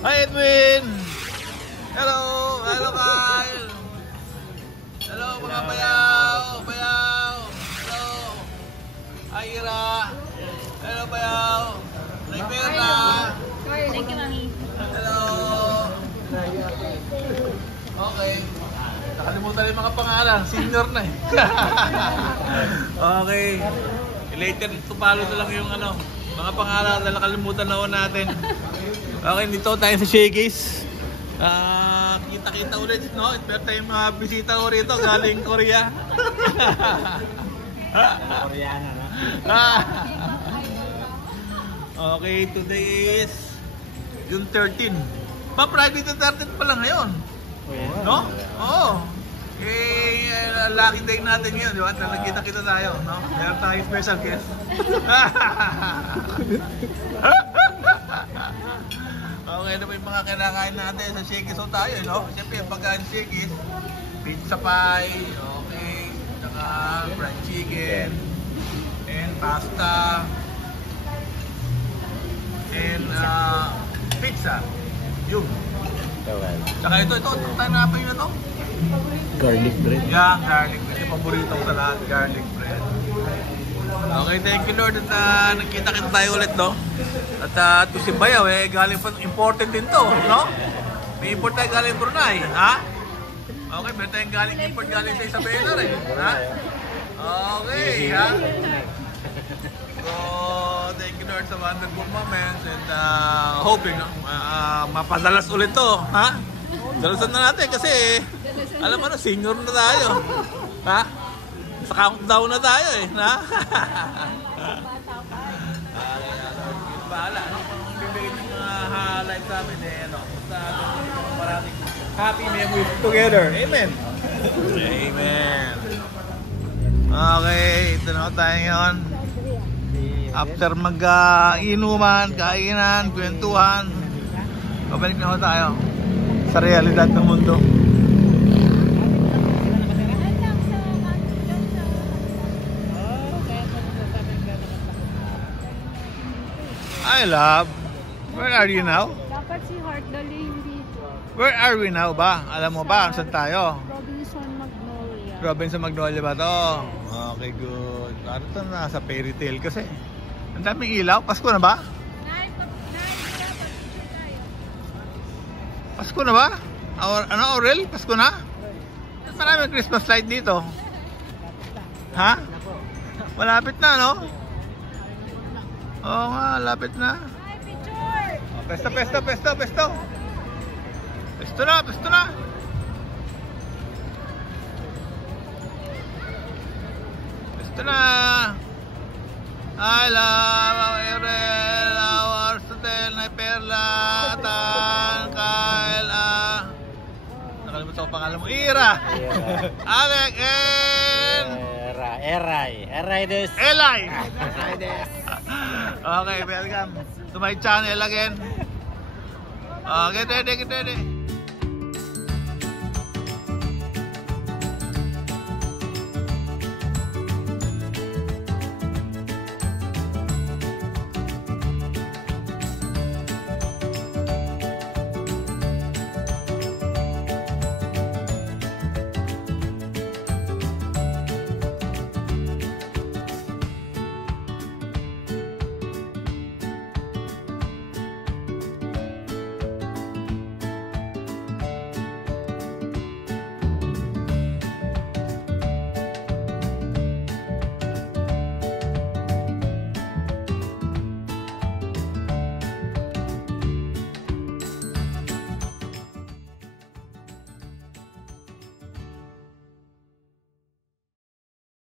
Hi Edwin! Hello! Hello Kyle! Hello mga bayaw! Bayaw! Hello! Hi Ira! Hello bayaw! Naipera! Thank you, Mami. Hello! Okay. Nakalimutan yung mga pangalan. Senior na eh. Okay. Later to follow na lang yung mga pangalan na nakalimutan na natin. Okay, dito tayo sa Shakey's. Kita-kita ulit, no? Meron tayong mga bisita ko rito galing Korea. Koreana, no? Okay, today is June 13. Pa-Friday the 13 pa lang ngayon. No? Oo. Lucky day natin ngayon, di ba? Nagkita-kita tayo, no? Meron tayong special guest. Okay, ano pa yung mga kinakain natin sa Shakey's so tayo, no? Siyempre, yung pagkain Shakey's, pizza pie, okay, saka fried chicken, and pasta, and pizza. Yun. Saka ito tayo na pa yun na to? Garlic bread. Yeah, garlic bread. Yung paborito ko sa lahat, garlic bread. Okay, thank you Lord at nagkita-kita tayo ulit, no? At ito si Bayaw, galing pa, important din to, no? May import tayo galing Brunei, ha? Okay, may tayong import galing sa Isabela rin, ha? Okay, ha? So, thank you Lord sa wonderful moments and hoping mapadalas ulit to, ha? Dalasan na natin kasi alam mo na, senior na tayo, ha? Sa countdown na tayo eh, ha? Bahala, no? Kung bibigyan ng mga live sa amin eh, no? Basta parating happy memories together. Amen! Amen! Okay, ito na tayo ngayon. After mag-inuman, kainan, kwentuhan, pabalik na tayo sa realidad ng mundo. Hi love, where are you now? Dapat si Heart Daling dito. Where are we now ba? Alam mo ba saan tayo? Robinson Magnolia. Robinson Magnolia ba to? Okay, good. Ano to, nasa fairy tale kasi. Ang daming ilaw. Pasko na ba? Pasko na ba? Aurel? Pasko na? Maraming Christmas light dito. Ha? Malapit na, no? Oo nga, lapit na. Oh, pesto. Pesto na. Pesto na. I love our Aurel, our Sudel, na Perla, Tan, Kyle, nakalimutan ko pangalan mo, Ira, Alec, and Eray des. Eli. Okay, welcome to my channel again. Get ready.